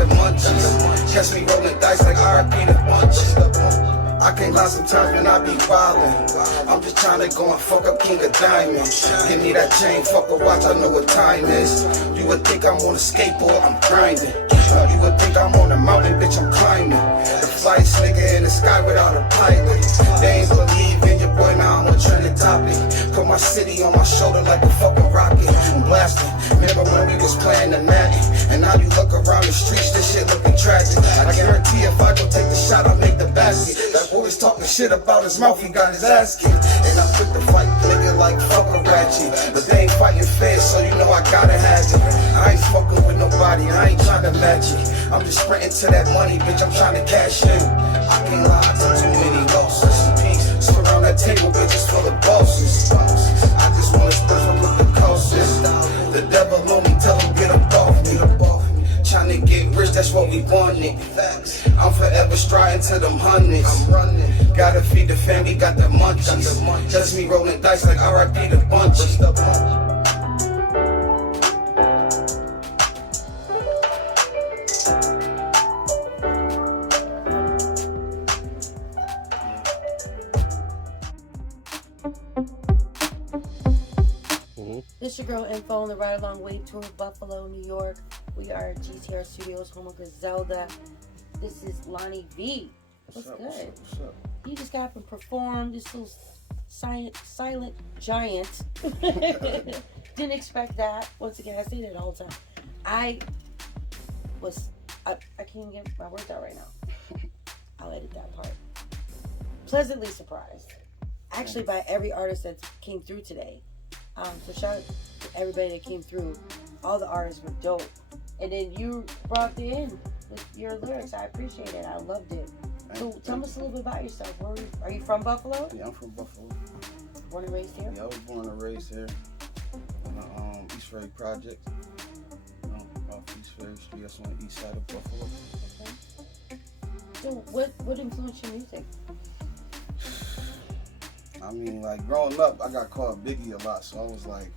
the munchies. Catch me rolling dice like RP the bunchies. I can't lie, sometimes when I be wildin', I'm just tryna go and fuck up King of Diamonds. Give me that chain, fuck a watch, I know what time is. You would think I'm on a skateboard, I'm grinding. You would think I'm on a mountain, bitch, I'm climbing. The flight's nigga in the sky without a pilot. They ain't believe in your boy, now I'm a trending topic. Put my city on my shoulder like a fucking rocket. I'm blasting. Remember when we was playing the Madden? And now you look around the streets, this shit looking tragic. I guarantee if I go take the shot, I'll make the basket. That boy is talking shit about his mouth, he got his ass kicked. And I quit the fight, nigga, like fuck a ratchet. But they ain't fighting fair, so you know I gotta have it. I ain't fucking with nobody, I ain't trying to match it. I'm just sprinting to that money, bitch, I'm trying to cash in. I can't lie, I took too many losses. Surround that table, bitches full of bosses. I just wanna spurf up with the closest. The devil on me, tell him get up off me. Tryna get rich, that's what we wanted. I'm forever striding to them hundreds. Gotta feed the family, got the munchies. Just me rolling dice like RIP the bunchies. This your girl Info on the Ryde Along Wave Tour, Buffalo, New York. We are at GCR Studios, home of Griselda. This is Laane V. What's good? What's up? You just got up and performed this little silent giant. Didn't expect that. Once again, I say that all the time. I can't even get my words out right now. I'll edit that part. Pleasantly surprised. Actually, by every artist that came through today. So shout out to everybody that came through. All the artists were dope. And then you brought it in with your lyrics. I appreciate it. I loved it. So tell us a little bit about yourself. Are you from Buffalo? Yeah, I'm from Buffalo. Born and raised here? Yeah, I was born and raised here in the East Ferry Project. Off East Ferry Street, that's on the east side of Buffalo. Okay. So what influenced your music? I mean, like, growing up, I got called Biggie a lot, so I was like,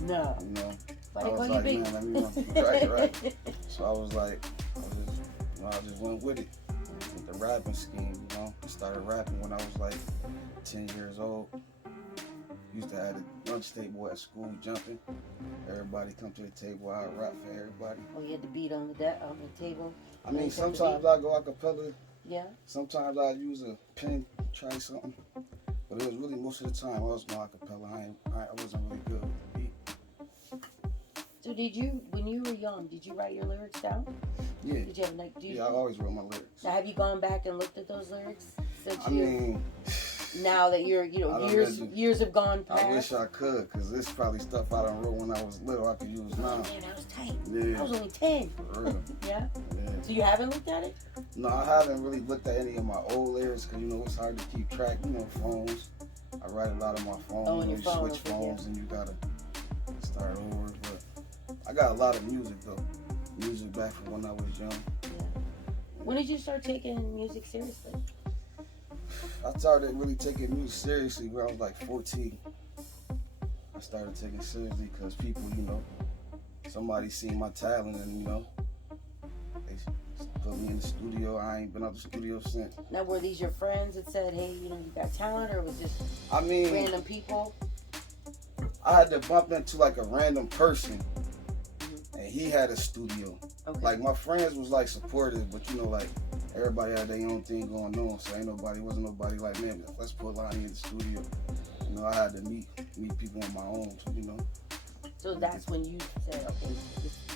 No. you know, Why I they was call like, you man, Big? let me know. Right. So I was like, I just went with it, with the rapping scheme, you know. I started rapping when I was like 10 years old. Used to have a lunch table at school jumping. Everybody come to the table, I rap for everybody. Oh, you had the beat on the table? I mean, sometimes I go a cappella. Yeah. Sometimes I use a pen, try something. But it was really, most of the time, I was going a cappella. I wasn't really good with the beat. So when you were young, did you write your lyrics down? Yeah. Did you have Yeah, I always wrote my lyrics. Now, have you gone back and looked at those lyrics? Now that you're, years have gone past? I wish I could, because this probably stuff I done wrote when I was little I could use now. Man, that was tight. Yeah. I was only 10. For real. Yeah? Yeah. So you haven't looked at it? No, I haven't really looked at any of my old lyrics, because, it's hard to keep track. Phones. I write a lot on my phone. Oh, on your you phone. switch phones, and you got to start over. But I got a lot of music, though. Music back from when I was young. Yeah. When did you start taking music seriously? I started really taking music seriously when I was like 14. I started taking it seriously because people, somebody seen my talent and, they put me in the studio. I ain't been out the studio since. Now, were these your friends that said, hey, you got talent, or was this random people? I had to bump into like a random person, and he had a studio. Okay. Like, my friends was like supportive, but like everybody had their own thing going on, so wasn't nobody like, man, let's put Laane in the studio. I had to meet people on my own, So that's when you said, okay,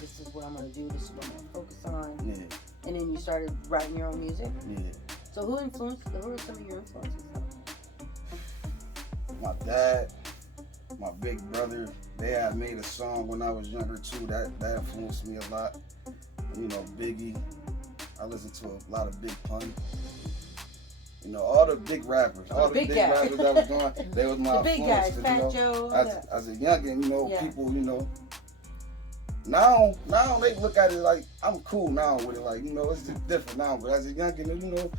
this is what I'm going to do, this is what I'm going to focus on. Yeah. And then you started writing your own music? Yeah. So who are some of your influences, though? My dad, my big brother, they had made a song when I was younger, too. That influenced me a lot. Biggie. I listened to a lot of Big Pun. All the big rappers. All the big rappers that was going, they was my the big guys, influence. Fat Joe. As a youngin', people, now they look at it like, I'm cool now with it. Like, it's just different now. But as a youngin',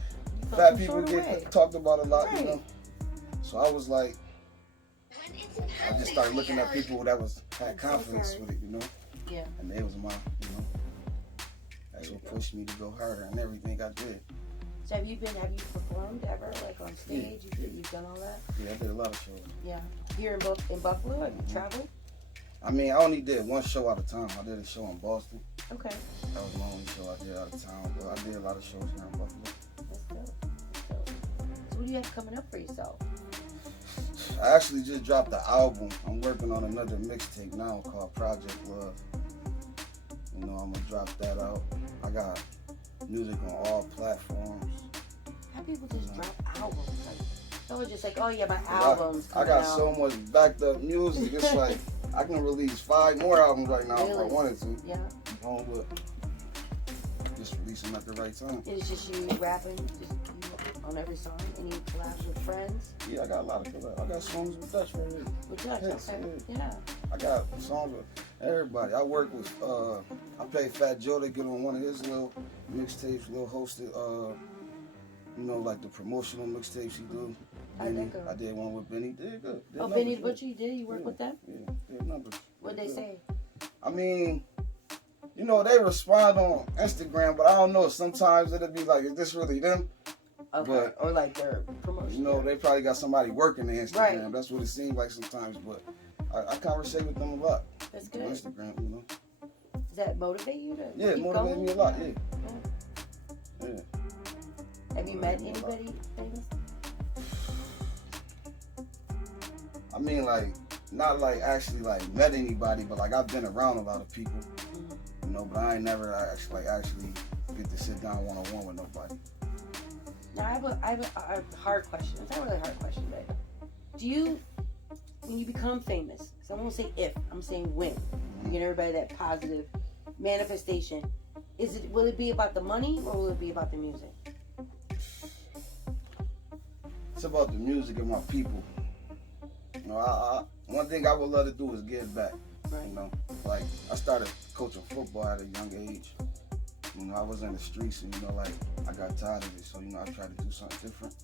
fat people get talked about a lot, right. So I was like, I just started looking at people that had confidence with it, Yeah. And they was my, also pushed me to go harder in everything I did. So have you performed ever, like on stage? You've done all that? Yeah, I did a lot of shows. Yeah. Here in Buffalo, have you traveled? I mean, I only did one show at a time. I did a show in Boston. Okay. That was my only show I did out of town, but I did a lot of shows here in Buffalo. That's dope. So what do you have coming up for yourself? I actually just dropped the album. I'm working on another mixtape now called Project Love. You know, I'm gonna drop that out. I got music on all platforms. How people just drop albums? Like, someone just like, oh yeah, my album's I coming got out. so much backed up music. It's like I can release 5 more albums right now if I wanted to. Yeah. Just release them at the right time. It's just you rapping, just you on every song. Any collabs with friends? Yeah, I got a lot of collabs. I got songs with Dutch right here. With Dutch, Yes, okay. Yeah. I got songs with everybody. I work with, I paid Fat Joe to get on one of his little mixtapes, little hosted, you know, like the promotional mixtapes he do. Benny, I did one with Benny. Did good. Oh, Benny the Butcher, you did? You work with them? Yeah, did numbers. What'd they say? I mean, you know, they respond on Instagram, but I don't know. Sometimes it'll be like, is this really them? Okay. But, or like their promotion. You know, they probably got somebody working the Instagram. Right. That's what it seems like sometimes. But I conversate with them a lot. That's good. On Instagram, you know. Does that motivate you to Yeah, it keep motivates going? me a lot, yeah. Have you met anybody famous? I mean, like, not like actually like met anybody, but like I've been around a lot of people, you know, but I ain't never actually get to sit down one-on-one with nobody. Now, I have a hard question. It's not really a hard question, but do you, when you become famous, so I won't say if, I'm saying when, you get everybody that positive manifestation, will it be about the money or will it be about the music? It's about the music and my people. You know, one thing I would love to do is give back. Right. You know, like I started coaching football at a young age. You know, I was in the streets and, you know, like I got tired of it. So, you know, I tried to do something different.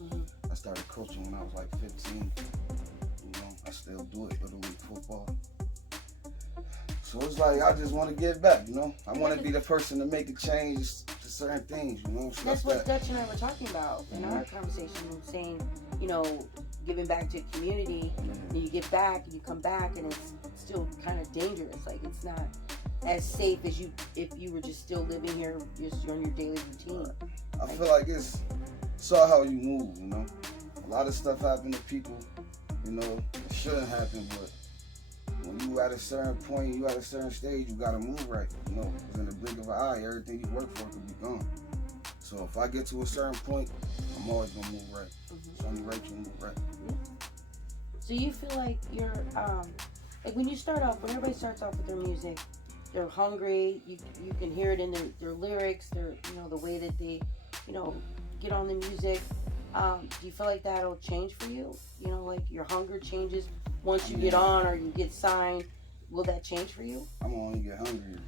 I started coaching when I was like 15. You know, I still do it, Little League football. So it's like, I just want to give back, you know. I want to be the person to make a change to certain things, you know. So that's what Dutch and I were talking about in our conversation, saying, you know, giving back to the community, and you give back and you come back and it's still kind of dangerous. Like, it's not as safe as if you were just still living here, just on your daily routine. I feel like it's all how you move, you know. A lot of stuff happen to people, you know, it shouldn't happen, but when you at a certain point, you at a certain stage, you gotta move right, you know, because in the blink of an eye, everything you work for could be gone. So if I get to a certain point, I'm always gonna move right. It's only right to move right. So you feel like you're, like when you start off, when everybody starts off with their music, they're hungry, you can hear it in their lyrics, the way that they, get on the music. Do you feel like that'll change for you? You know, like your hunger changes once you get on or you get signed. Will that change for you? I'm gonna only get hungrier.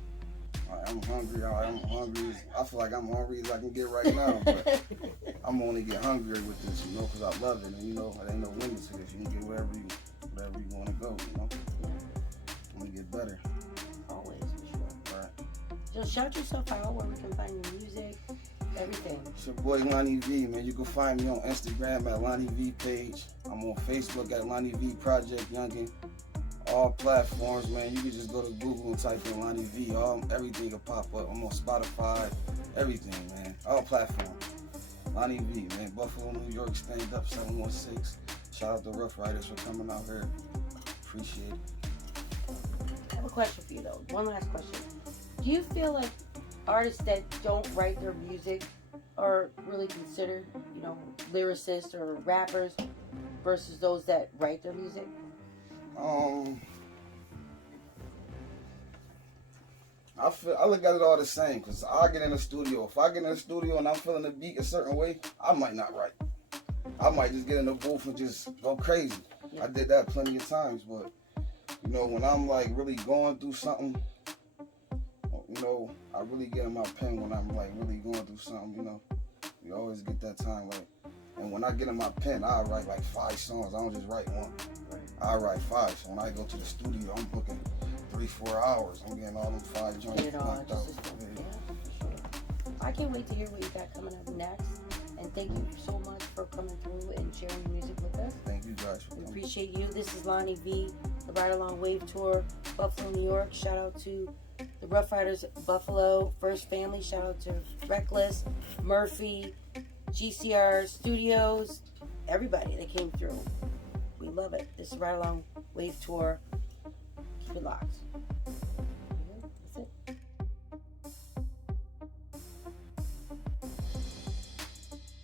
I'm hungry. I feel like I'm hungry as I can get right now, but I'm gonna only get hungrier with this, you know, because I love it, and you know, there ain't no limit to this. You can get wherever you want to go, you know. I'm gonna get better. Always, for sure. Right. So shout yourself out where we can find your music, everything. It's your boy Laane V, man. You can find me on Instagram at Laane V page. I'm on Facebook at Laane V Project Youngin. All platforms, man. You can just go to Google and type in Laane V. Everything will pop up. I'm on Spotify, everything, man. All platforms. Laane V, man. Buffalo, New York, stand up 716. Shout out to Ruff Ryders for coming out here. Appreciate it. I have a question for you though. One last question. Do you feel like artists that don't write their music are really considered, lyricists or rappers versus those that write their music? I look at it all the same, because I get in the studio. If I get in the studio and I'm feeling the beat a certain way, I might not write. I might just get in the booth and just go crazy. Yeah. I did that plenty of times, but when I'm like really going through something, I really get in my pen when I'm like really going through something, You always get that time, like, and when I get in my pen, I write like 5 songs. I don't just write one. I write 5. So when I go to the studio, I'm booking 3-4 hours. I'm getting all them 5 joints knocked out. I can't wait to hear what you got coming up next. And thank you so much for coming through and sharing your music with us. Thank you guys for We coming. appreciate you. This is Laane V, the Ryde Along Wave Tour, Buffalo, New York. Shout out to the Ruff Ryders Buffalo First Family. Shout out to Reckless, Murphy, GCR Studios, everybody that came through. We love it. This is Ryde Along Wave Tour. Keep it locked.